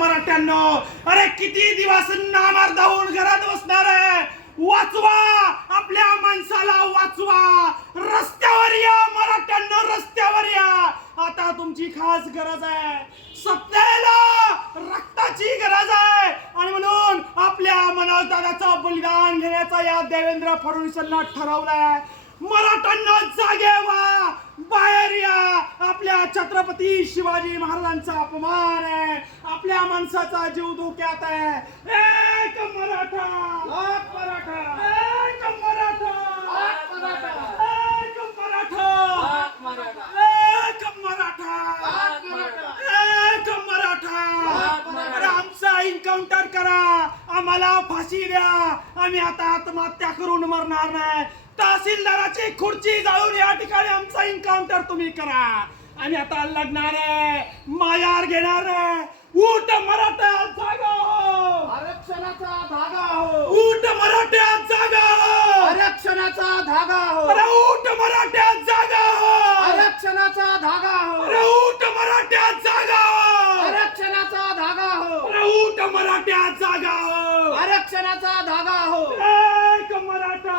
मराठ्यांनो, अरे किती दिवस नामार्थ होऊन घरात बसणार आहे? वाचवा, आपल्या माणसाला वाचवा. रस्त्यावर या मराठ्यांनो, रस्त्यावर या. आता तुमची खास गरज आहे, सत्तेला रक्ताची गरज आहे. आणि म्हणून आपल्या मनोज दादाचं बलिदान घेण्याचा या देवेंद्र फडणवीसांना ठरवलंय. मराठ्यांना जागे व्हा, बाहेर या. आपल्या छत्रपती शिवाजी महाराजांचा अपमान आहे, आपल्या माणसाचा जीव धोक्यात आहे. एक मराठा, एक मराठा, एक मराठा, एक मराठा, एक मराठा, एक मराठा, एक मराठा. अरे आमचा एन्काउंटर करा, आम्हाला फाशी द्या. आम्ही आता आत्महत्या करून मरणार नाही. तहसीलदाराची खुर्ची जाळून या ठिकाणी आमचा एन्काउंटर तुम्ही करा. आम्ही आता लढणार आहे, माघार घेणार आहे. उठ मराठा, जागा हो. आरक्षणाचा धागा हो. उठ मराठा, जागा हो. आरक्षणाचा धागा हो. अरे उठ मराठा, जागा हो. आरक्षणाचा धागा हो. अरे उठ मराठा, जागा हो. आरक्षणाचा धागा हो. अरे उठ मराठा, जागा हो. आरक्षणाचा धागा हो. एक मराठा,